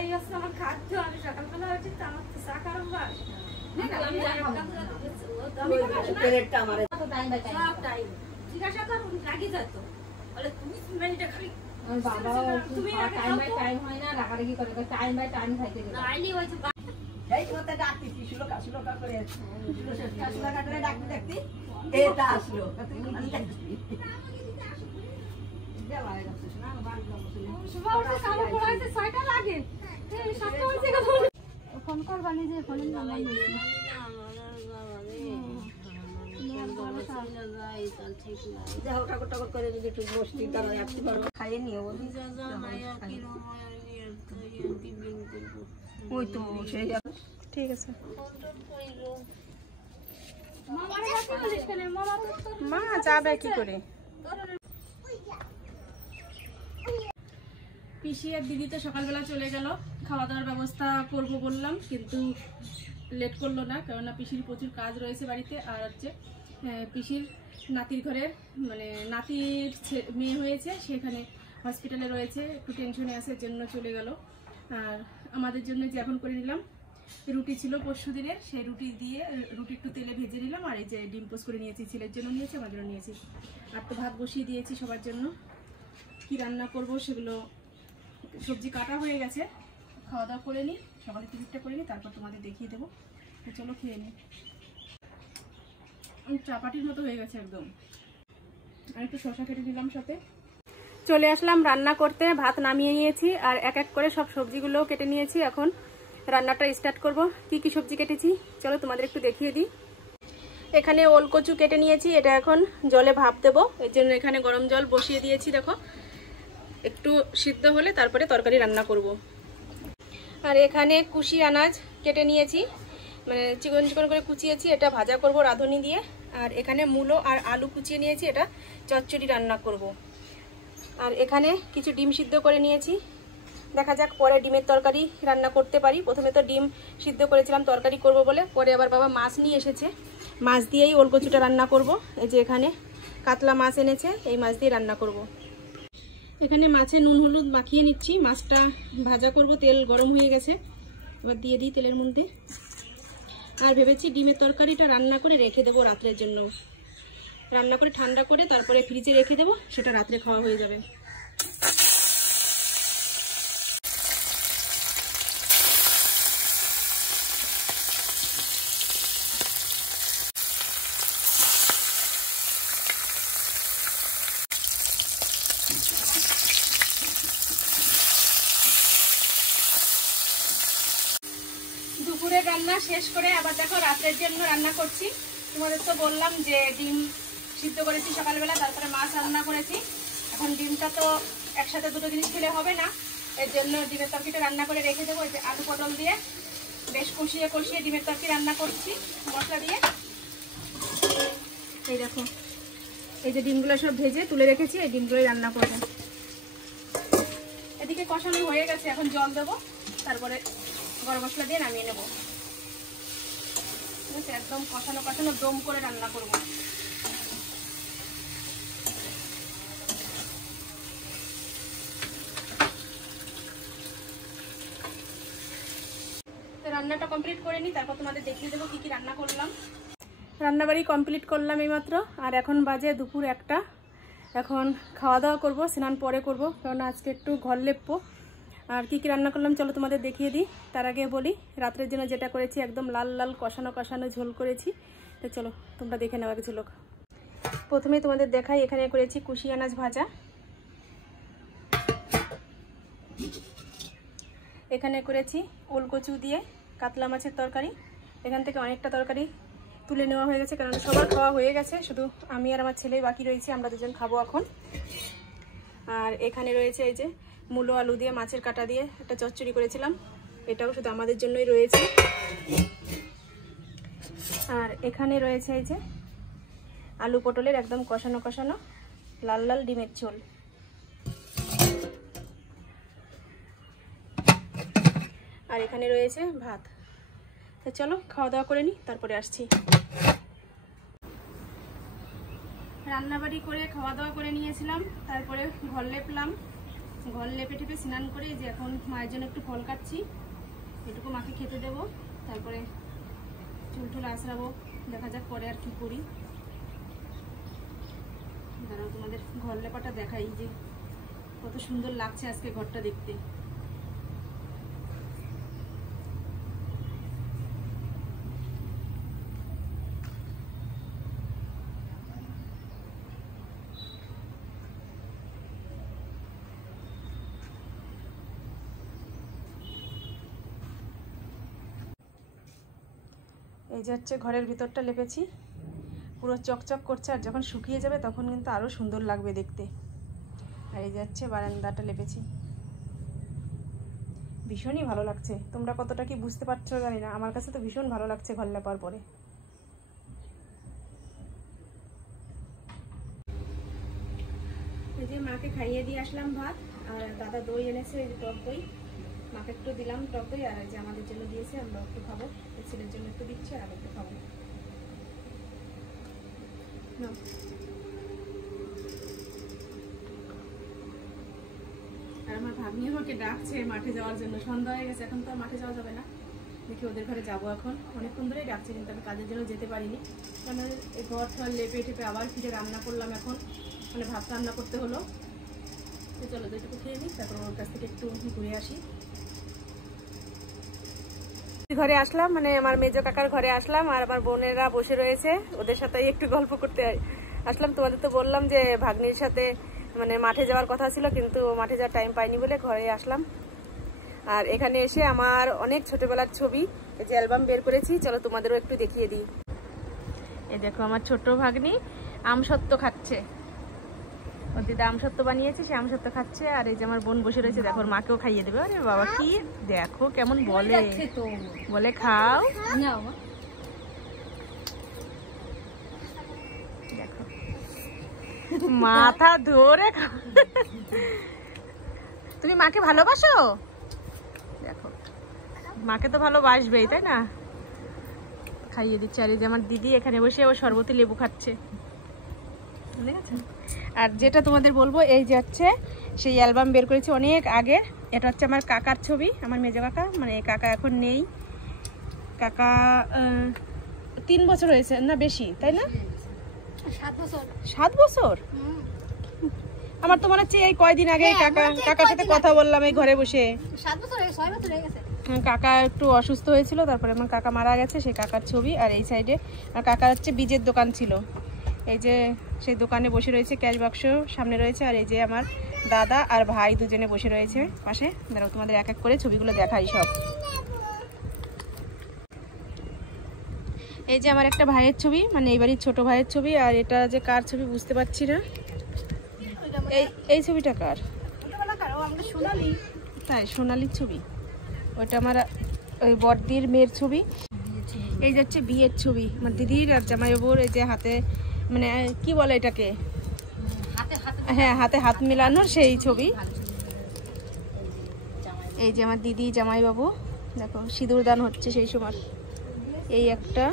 এই হচ্ছে আমার খাদ্য। আমি সকালবেলা উঠি তো আমার তো চা খাওয়ার অভ্যাস। জিজ্ঞাসা করুন রাগি যেত বলে তুমি মেয়েটা খালি তুমি টাইম হয় না, রাগারাগি করে টাইম বাই টাইম খাইতে দিই নাইলি ওই যে এই কথা ডাকতি শিশুলোকা করে শিশুলোকা করে ডাকতে ডাকতে এটা আসলো তুই খালি ডাকতি দেওয়া যাচ্ছে না বাড়ি যাচ্ছে সবাই কাম পড়াইতে 6টা লাগে এই 7টা হইছে কথা ফোন করবানি যে ফোনের নাম্বার নিছি করে যদি একটু বসতি তারা একটু খাইয়ে নিও ওই তো সেই ঠিক আছে। মা যাবে কি করে? পিসি আর দিদি তো সকালবেলা চলে গেল, খাওয়া দাওয়ার ব্যবস্থা করব বললাম কিন্তু লেট করলো না, কেননা পিসির প্রচুর কাজ রয়েছে বাড়িতে। আর হচ্ছে পিসির নাতির ঘরে মানে নাতির মেয়ে হয়েছে, সেখানে হসপিটালে রয়েছে, একটু টেনশনে আছে, জন্য চলে গেল। আর আমাদের জন্য যে এখন করে নিলাম রুটি ছিল পরশু দিনের, সেই রুটি দিয়ে রুটি একটু তেলে ভেজে নিলাম। আর এই যে ডিম পোস্ট করে নিয়েছি, ছেলের জন্য নিয়েছি, আমার জন্য নিয়েছি। আর তো ভাত বসিয়ে দিয়েছি সবার জন্য। কি রান্না করব সেগুলো সবজি কাটা হয়ে গেছে, খাওয়া দাওয়া করে নিই, সকালে টিফিনটা করে নিই, তারপর তোমাদের দেখিয়ে দেবো। তো চলো খেয়ে নিই। চাপাটির মতো হয়ে গেছে একদম। আর একটু শসা কেটে দিলাম সাথে। চলে আসলাম রান্না করতে, ভাত নামিয়ে নিয়েছি আর এক এক করে সব সবজিগুলো কেটে নিয়েছি। এখন রান্নাটা স্টার্ট করব। কি কি সবজি কেটেছি চলো তোমাদের একটু দেখিয়ে দিই। এখানে ওলকচু কেটে নিয়েছি, এটা এখন জলে ভাপ দেবো, এর জন্য এখানে গরম জল বসিয়ে দিয়েছি। দেখো একটু সিদ্ধ হলে তারপরে তরকারি রান্না করব। আর এখানে কুশি আনাজ কেটে নিয়েছি, মানে চিকন চিকন করে কুচিয়েছি, এটা ভাজা করব রাঁধুনি দিয়ে। আর এখানে মূলো আর আলু কুচিয়ে নিয়েছি, এটা চচ্চড়ি রান্না করব। আর এখানে কিছু ডিম সিদ্ধ করে নিয়েছি, দেখা যাক পরে ডিমের তরকারি রান্না করতে পারি। প্রথমে তো ডিম সিদ্ধ করেছিলাম তরকারি করব বলে, পরে আবার বাবা মাছ নিয়ে এসেছে, মাছ দিয়েই ওলকচুটা রান্না করব। এই যে এখানে কাতলা মাছ এনেছে, এই মাছ দিয়ে রান্না করব। এখানে মাছে নুন হলুদ মাখিয়ে নিচ্ছি, মাছটা ভাজা করব, তেল গরম হয়ে গেছে, এবার দিয়ে দিই তেলের মধ্যে। আর ভেবেছি ডিমের তরকারিটা রান্না করে রেখে দেবো রাত্রের জন্য, রান্না করে ঠান্ডা করে তারপরে ফ্রিজে রেখে দেবো, সেটা রাত্রে খাওয়া হয়ে যাবে। দুপুরের রান্না শেষ করে আবার দেখো রাতের জন্য রান্না করছি। তোমাদের তো বললাম যে ডিম সিদ্ধ করেছি সকালবেলা, তারপরে মাছ রান্না করেছি। এখন ডিমটা তো একসাথে দুটো জিনিস খেলে হবে না, এর জন্য ডিমের তরকারিটা রান্না করে রেখে দেবো। এই যে আলু পটল দিয়ে বেশ কষিয়ে কষিয়ে ডিমের তরকারি রান্না করছি মশলা দিয়ে। এই দেখো এই যে ডিমগুলো সব ভেজে তুলে রেখেছি, এই ডিমগুলোই রান্না করবো। এদিকে কষানো হয়ে গেছে, এখন জল দেবো, তারপরে গরম মশলা দিয়ে নামিয়ে নেব। ঠিক আছে, একদম কষানো কষানো দম করে রান্না করব। রান্নাটা কমপ্লিট করে নিই, তারপর তোমাদের দেখিয়ে দেবো কি কি রান্না করলাম। রান্নাবাড়ি কমপ্লিট করলাম এইমাত্র, আর এখন বাজে দুপুর 1টা। এখন খাওয়া দাওয়া করব, স্নান পরে করব, কারণ আজকে একটু ঘর লেপবো। আর কি কি রান্না করলাম চলো তোমাদের দেখিয়ে দিই। তার আগে বলি রাত্রের জন্য যেটা করেছি, একদম লাল লাল কষানো কষানো ঝোল করেছি। তো চলো তোমরা দেখে নেওয়া কিছু লোক। প্রথমে তোমাদের দেখাই, এখানে করেছি কুশি আনাজ ভাজা, এখানে করেছি ওলকচু দিয়ে কাতলা মাছের তরকারি। এখান থেকে অনেকটা তরকারি তুলে নেওয়া হয়ে গেছে, কারণ সবার খাওয়া হয়ে গেছে, শুধু আমি আর আমার ছেলেই বাকি রয়েছে, আমরা দুজন খাবো এখন। আর এখানে রয়েছে এই যে মূলো আলু দিয়ে মাছের কাটা দিয়ে একটা চচ্চড়ি করেছিলাম, এটাও শুধু আমাদের জন্যই রয়েছে। আর এখানে রয়েছে এই যে আলু পটলের একদম কষানো কষানো লাল লাল ডিমের ঝোল। আর এখানে রয়েছে ভাত। তো চলো খাওয়া দাওয়া করে নিই, তারপরে আসছি। রান্নাবাড়ি করে খাওয়া দাওয়া করে নিয়েছিলাম, তারপরে ঘর লেপলাম, ঘর লেপে টেপে স্নান করে যে এখন মায়ের জন্য একটু ফল কাটছি, এটুকু মাকে খেতে দেবো, তারপরে চুল টুল আঁচড়াবো, দেখা যাক পরে আর কি করি। দাঁড়াও তোমাদের ঘর লেপাটা দেখাই যে কত সুন্দর লাগছে আজকে ঘরটা দেখতে। এই যে হচ্ছে ঘরের ভিতরটা লেপেছি, পুরো চকচক করছে, আর যখন শুকিয়ে যাবে তখন কিন্তু আরো সুন্দর লাগবে দেখতে। আর এই যে হচ্ছে বারান্দাটা লেপেছি, ভীষণই ভালো লাগছে। তোমরা কতটা কি বুঝতে পারছো জানি না, আমার কাছে তো ভীষণ ভালো লাগছে ঘর লেপার পরে। এই যে মাকে খাইয়ে দিয়ে আসলাম ভাত, আর দাদা দই এনেছে, এই যে টক দই, মাকে একটু দিলাম টক দই, আর এই যে আমাদের জন্য দিয়েছে, আমরা একটু খাবো, ছেলের জন্য একটু দিচ্ছে আর একটু খাবো। আর আমার ভাগ্নি আমাকে ডাকছে মাঠে যাওয়ার জন্য, সন্ধ্যা হয়ে গেছে, এখন তো আর মাঠে যাওয়া যাবে না, দেখি ওদের ঘরে যাবো এখন। অনেকক্ষণ ধরেই ডাকছে, কিন্তু আমি কাজের জন্য যেতে পারিনি, কারণ এই ঘর ঠর লেপে টেপে আবার ফিরে রান্না করলাম, এখন মানে ভাত রান্না করতে হলো। তো চলো দুইটুকু খেয়ে নিই, তারপর ওর কাছ থেকে একটু ঘুরে আসি। ঘরে আসলাম, মানে আমার মেজো কাকার ঘরে আসলাম, আর আমার বোনেরা বসে রয়েছে, ওদের সাথে একটু গল্প করতে আসলাম। তোমাদের তো বললাম যে ভাগ্নির সাথে মানে মাঠে যাওয়ার কথা ছিল, কিন্তু মাঠে যাওয়ার টাইম পাইনি বলে ঘরে আসলাম। আর এখানে এসে আমার অনেক ছোটবেলার ছবি, এই যে অ্যালবাম বের করেছি, চলো তোমাদেরও একটু দেখিয়ে দিই। এই দেখো আমার ছোট ভাগ্নি আমসত্ত্ব খাচ্ছে, ওর দিদা আমসত্ত্ব বানিয়েছে, সে আমসত্ত্ব খাচ্ছে। আর এই যে আমার বোন বসে রয়েছে, দেখো ওর মাকেও খাইয়ে দেবে। আরে বাবা কি দেখো কেমন বলে, বলে খাও, দেখো মাথা ধরে খাও। তুমি মাকে ভালোবাসো? দেখো মাকে তো ভালোবাসবেই, তাই না? খাইয়ে দিচ্ছে। আর এই যে আমার দিদি এখানে বসে ও শরবতি লেবু খাচ্ছে, দেখেছেন? আর যেটা তোমাদের বলবো, এই যে হচ্ছে সেই অ্যালবাম বের করেছি অনেক আগের, এটা হচ্ছে আমার কাকার ছবি, আমার মেজো কাকা, মানে কাকা এখন নেই, কাকা 3 বছর হয়েছে না বেশি, তাই না? 7 বছর। আমার তো মনে হচ্ছে এই কয়দিন আগে কাকার সাথে কথা বললাম এই ঘরে বসে। 7 বছর 6 বছর হয়ে গেছে। কাকা একটু অসুস্থ হয়েছিল, তারপরে আমার কাকা মারা গেছে, সেই কাকার ছবি। আর এই সাইডে আর কাকার হচ্ছে বীজের দোকান ছিল, এই যে সেই দোকানে বসে রয়েছে, ক্যাশ বাক্স সামনে রয়েছে। আর এই যে আমার দাদা আর ভাই দুজনে বসে রয়েছে পাশে। দাঁড়াও তোমাদের এক এক করে ছবিগুলো দেখাই সব। এই যে আমার একটা ভাইয়ের ছবি, মানে এই বাড়ির ছোট ভাইয়ের ছবি। আর এটা যে কার ছবি বুঝতে পারছি না, এই ছবিটা কার? তাই সোনালির ছবি, ওইটা আমার ওই বড়দির মেয়ের ছবি। এই যে হচ্ছে বিয়ের ছবি, আমার দিদির আর জামাইবাবুর, এই যে হাতে মানে কি বলে এটাকে, হ্যাঁ হাতে হাত মেলানোর সেই ছবি। এই যে আমার দিদি জামাইবাবু, দেখো সিঁদুর দান হচ্ছে সেই সময়, এই একটা।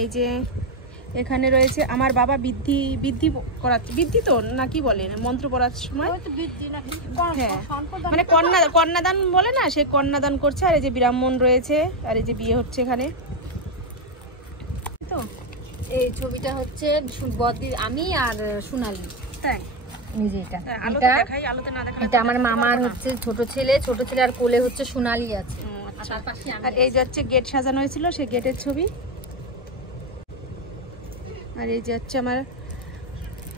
এই যে এখানে রয়েছে আমার বাবা বৃদ্ধি করাচ্ছে, বৃদ্ধি তো না কি বলে মন্ত্র পড়ার সময়, হ্যাঁ মানে কন্যাদান বলে না, সে কন্যাদান করছে। আর এই যে ব্রাহ্মণ রয়েছে, আর এই যে বিয়ে হচ্ছে এখানে। তো এই ছবিটা হচ্ছে আমি আর সোনালি, তাই এটা আমার মামার হচ্ছে ছোট ছেলে আর কোলে হচ্ছে সোনালি আছে। আর এই যে হচ্ছে গেট সাজানো হয়েছিল, সেই গেটের ছবি। আর এই যে হচ্ছে আমার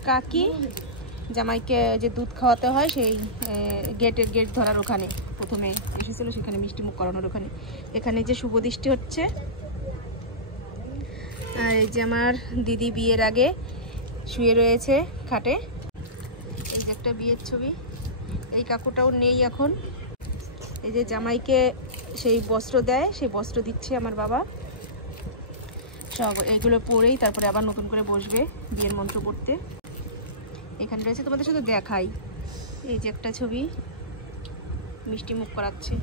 কাকি, জামাইকে যে দুধ খাওয়াতে হয় সেই গেট ধরার ওখানে প্রথমে এসেছিল, সেখানে মিষ্টি মুখ করানোর ওখানে। এখানে যে শুভদৃষ্টি হচ্ছে। আর এই যে আমার দিদি বিয়ের আগে শুয়ে রয়েছে খাটে, এই যে একটা বিয়ের ছবি। এই কাকুটাও নেই এখন। এই যে জামাইকে সেই বস্ত্র দেয়, সেই বস্ত্র দিচ্ছে আমার বাবা। সব এইগুলো পরেই তারপরে আবার নতুন করে বসবে বিয়ের মন্ত্র পড়তে। এখানে রয়েছে, তোমাদের শুধু দেখাই, এই যে একটা ছবি মিষ্টি মুখ করাচ্ছে,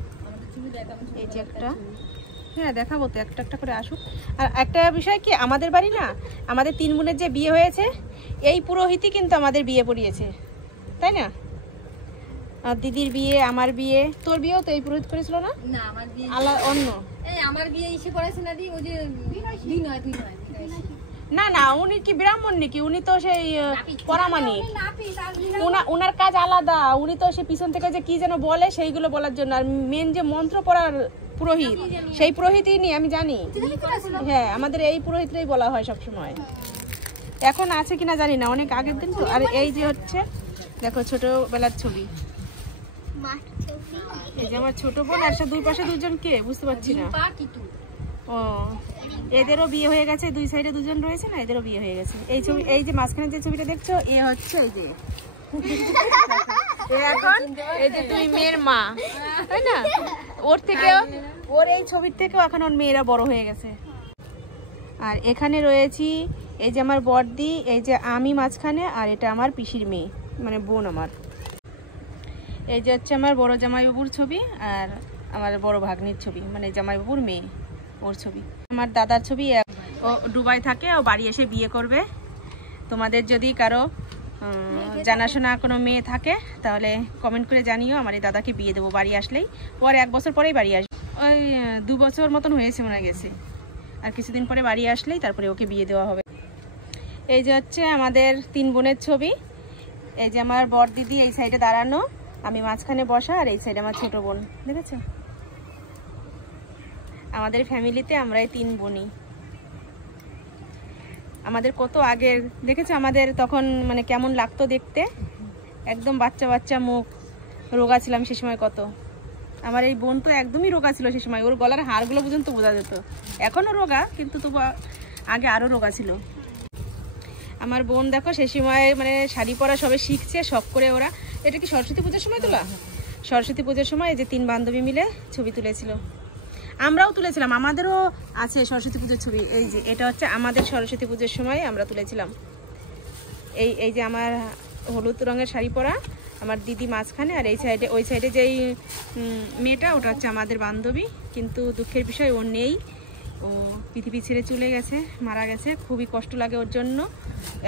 এই যে একটা, হ্যাঁ দেখাবো তো, একটা একটা করে আসুক। আর একটা বিষয় কি, আমাদের বাড়ি না, আমাদের 3 বোনের যে বিয়ে হয়েছে এই পুরোহিতই কিন্তু আমাদের বিয়ে পড়িয়েছে, তাই না? আর দিদির বিয়ে, আমার বিয়ে, তোর বিয়েও তো এই পুরোহিত করেছিল না? না আমার বিয়ে আলাদা অন্য। এই আমার বিয়ে ইসে করেছে না দি, ওই যে বিনয় না না, উনি কি ব্রাহ্মণ নাকি? উনি তো সেই পরামানিক, ওনার কাজ আলাদা। উনি তো সে পিছন থেকে যে কি যেন বলে সেইগুলো বলার জন্য, আর মেন যে মন্ত্র পড়ার পুরোহিত সেই পুরোহিতই নি আমি জানি। হ্যাঁ, আমাদের এই পুরোহিতরাই বলা হয় সব সময়। এখন আছে কিনা জানি না, অনেক আগের দিন তো। আর এই যে হচ্ছে দেখো ছোটবেলার ছবি, এই যে আমার ছোট বোন, আর দুই পাশে দুজন কে বুঝতে পারছি না। ও, এদেরও বিয়ে হয়ে গেছে, দুই সাইডে দুজন রয়েছে না, এদেরও বিয়ে হয়ে গেছে। এই ছবি, এই যে মাঝখানে যে ছবিটা দেখছো, এ হচ্ছে এই যে এখন এই যে তুই মেয়ের মা, তাই না? ওর থেকেও, ওর এই ছবির থেকেও এখন ওর মেয়েরা বড় হয়ে গেছে। আর এখানে রয়েছি এই যে আমার বড়দি, এই যে আমি মাঝখানে, আর এটা আমার পিসির মেয়ে, মানে বোন আমার। এই যে হচ্ছে আমার বড় জামাইবাবুর ছবি, আর আমার বড় ভাগ্নির ছবি, মানে জামাইবাবুর মেয়ে, ওর ছবি। আমার দাদার ছবি, ও দুবাই থাকে, ও বাড়ি এসে বিয়ে করবে। তোমাদের যদি কারো জানাশোনা কোনো মেয়ে থাকে তাহলে কমেন্ট করে জানিও, আমার এই দাদাকে বিয়ে দেবো বাড়ি আসলেই। পরে 1 বছর পরেই বাড়ি আসবে, ওই 2 বছর মতন হয়েছে মনে গেছে। আর কিছুদিন পরে বাড়ি আসলেই তারপরে ওকে বিয়ে দেওয়া হবে। এই যে হচ্ছে আমাদের 3 বোনের ছবি। এই যে আমার বড় দিদি এই সাইডে দাঁড়ানো, আমি মাঝখানে বসা, আর এই সাইডে আমার ছোট বোন, দেখেছো? আমাদের ফ্যামিলিতে আমরাই 3 বোনই। আমাদের কত আগের দেখেছো, আমাদের তখন মানে কেমন লাগতো দেখতে, একদম বাচ্চা বাচ্চা মুখ, রোগা ছিলাম সে সময় কত। আমার এই বোন তো একদমই রোগা ছিল সে সময়, ওর গলার হাড়গুলো পর্যন্ত বোঝা যেত। এখনও রোগা, কিন্তু তবু আগে আরও রোগা ছিল। আমার বোন দেখো সে সময় মানে শাড়ি পরা সবে শিখছে, শখ করে ওরা। এটা কি সরস্বতী পুজোর সময় তোলা? সরস্বতী পুজোর সময় এই যে 3 বান্ধবী মিলে ছবি তুলেছিল, আমরাও তুলেছিলাম। আমাদেরও আছে সরস্বতী পুজোর ছবি। এই যে এটা হচ্ছে আমাদের সরস্বতী পুজোর সময় আমরা তুলেছিলাম। এই যে আমার হলুদ রঙের শাড়ি পরা, আমার দিদি মাঝখানে, আর এই সাইডে, ওই সাইডে যেই মেয়েটা, ওটা হচ্ছে আমাদের বান্ধবী। কিন্তু দুঃখের বিষয় ওর নেই, ও পৃথিবী ছেড়ে চলে গেছে, মারা গেছে। খুবই কষ্ট লাগে ওর জন্য,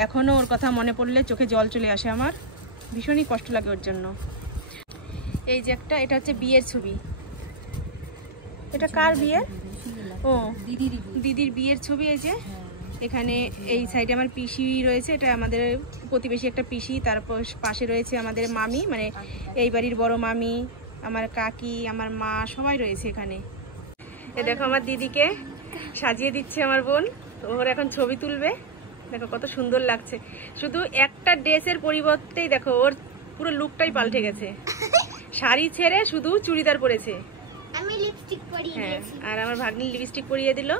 এখনও ওর কথা মনে পড়লে চোখে জল চলে আসে আমার, ভীষণই কষ্ট লাগে ওর জন্য। এই যে একটা, এটা হচ্ছে বিয়ের ছবি। এটা কার বিয়ে? ও দিদির বিয়ের ছবি। এই যে এখানে এই সাইডে আমার পিসি রয়েছে, এটা আমাদের প্রতিবেশী একটা পিসি। তারপর পাশে রয়েছে আমাদের মামি, মানে এই বাড়ির বড় মামি, আমার কাকি, আমার মা, সবাই রয়েছে এখানে। এ দেখো আমার দিদিকে সাজিয়ে দিচ্ছে আমার বোন, ওর এখন ছবি তুলবে। দেখো কত সুন্দর লাগছে, শুধু একটা ড্রেসের পরিবর্তেই দেখো ওর পুরো লুকটাই পাল্টে গেছে। শাড়ি ছেড়ে শুধু চুড়িদার পরেছে। আমি লিপস্টিক পরিয়ে দিয়েছি, আর আমার ভাগ্নি লিপস্টিক পরিয়ে দিল,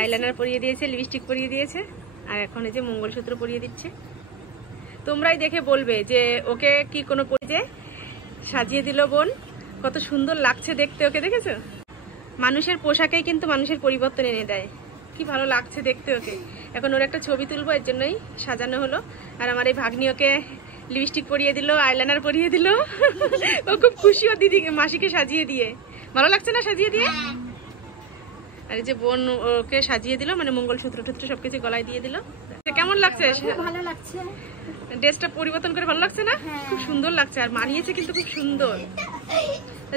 আইলাইনার পরিয়ে দিয়েছে, লিপস্টিক পরিয়ে দিয়েছে, আর এখন এই যে মঙ্গলসূত্র পরিয়ে দিচ্ছে। তোমরাই দেখে বলবে যে ওকে কি কোনো পরিয়ে সাজিয়ে দিল বোন, কত সুন্দর লাগছে দেখতে ওকে, দেখেছো? মানুষের পোশাকেই কিন্তু মানুষের পরিবর্তন এনে দেয়, কি ভালো লাগছে দেখতে ওকে। এখন ওর একটা ছবি তুলবো, এর জন্যই সাজানো হলো। আর আমার এই ভাগ্নি ওকে লিপস্টিক পরিয়ে দিল, আইলাইনার পরিয়ে দিল, ও খুব খুশি ও দিদিকে, মাসিকে সাজিয়ে দিয়ে। ভালো লাগছে না সাজিয়ে দিয়ে? আর এই যে বোন ওকে সাজিয়ে দিল, মানে মঙ্গলসূত্র টুত্র সবকিছু গলায় দিয়ে দিল। কেমন লাগছে? ভালো লাগছে, ড্রেসটা পরিবর্তন করে ভালো লাগছে না? খুব সুন্দর লাগছে, আর মানিয়েছে কিন্তু খুব সুন্দর।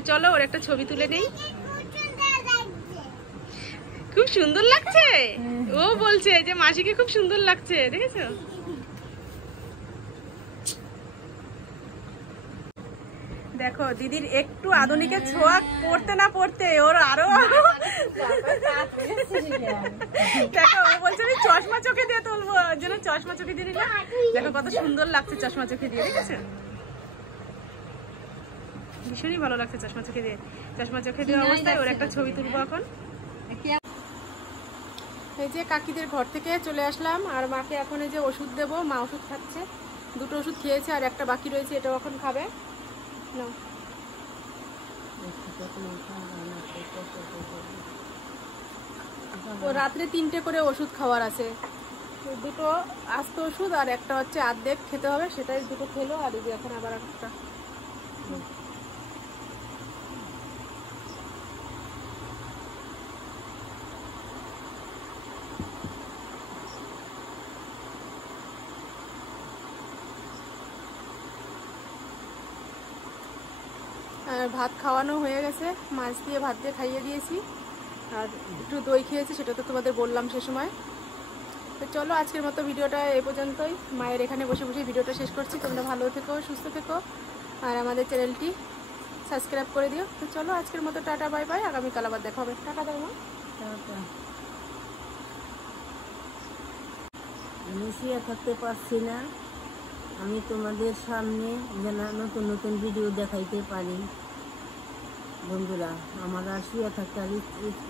চলো ওর একটা ছবি তুলে নেই। খুব সুন্দর লাগছে, ও বলছে যে মাসিকে খুব সুন্দর লাগছে, দেখেছো? দেখো দিদির একটু আধুনিকের ছোঁয়া পড়তে না পড়তে ওর আরো দেখো ও বলছে আমি চশমা চোখে দিয়ে তুলবো, ওর জন্য চশমা চোখে দিয়ে দিলাম। দেখো কত সুন্দর লাগছে চশমা চোখে দিয়ে, দেখেছো? ভীষণই ভালো লাগছে চশমা চোখে দিয়ে। চশমা চোখে দেওয়া অবস্থায় ওর একটা ছবি তুলবো এখন। এই যে কাকিদের ঘর থেকে চলে আসলাম, আর মাকে এখন এই যে ওষুধ দেবো। মা ওষুধ খাচ্ছে, 2টো ওষুধ খেয়েছে, আর একটা বাকি রয়েছে, এটাও এখন খাবে। ও রাত্রে 3টে করে ওষুধ খাওয়ার আছে, 2টো আস্ত ওষুধ আর একটা হচ্ছে অর্ধেক খেতে হবে, সেটাই 2টো খেলো। আর এই যে এখন আবার একটা। আর ভাত খাওয়ানো হয়ে গেছে, মাছ দিয়ে ভাত দিয়ে খাইয়ে দিয়েছি, আর একটু দই খেয়েছি, সেটা তো তোমাদের বললাম সে সময়। তো চলো আজকের মতো ভিডিওটা এ পর্যন্তই। মায়ের এখানে বসে বসে ভিডিওটা শেষ করছি। তোমরা ভালো থেকো, সুস্থ থেকো, আর আমাদের চ্যানেলটি সাবস্ক্রাইব করে দিও। তো চলো আজকের মতো টাটা, বাই বাই। আগামীকাল আবার দেখা হবে। টাটা দাও মা। আমি শুয়ে থাকতে পারছি না, আমি তোমাদের সামনে যেন নতুন নতুন ভিডিও দেখাইতে পারি। বন্ধুরা, আমার আর শুয়ে থাকতে আর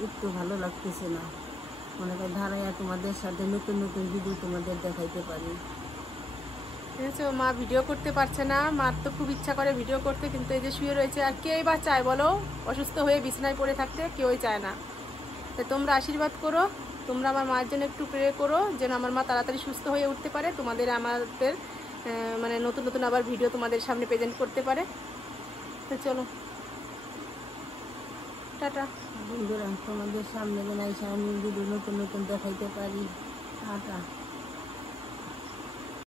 একটু ভালো লাগতেছে না, মনে হয় ধারায় তোমাদের সাথে নতুন নতুন ভিডিও তোমাদের দেখাইতে পারি। ঠিক আছে, মা ভিডিও করতে পারছে না, মার তো খুব ইচ্ছা করে ভিডিও করতে, কিন্তু এই যে শুয়ে রয়েছে, আর কেই বা চায় বলো অসুস্থ হয়ে বিছানায় পড়ে থাকতে? কেউই চায় না। তো তোমরা আশীর্বাদ করো, তোমরা আমার মায়ের জন্য একটু প্রে করো যেন আমার মা তাড়াতাড়ি সুস্থ হয়ে উঠতে পারে, তোমাদের আমাদের মানে নতুন নতুন আবার ভিডিও তোমাদের সামনে প্রেজেন্ট করতে পারে। তো চলো টাটা। বন্ধুরা, তোমাদের সামনে যেন এসে আমি ভিডিও নতুন নতুন দেখাইতে পারি। টাটা।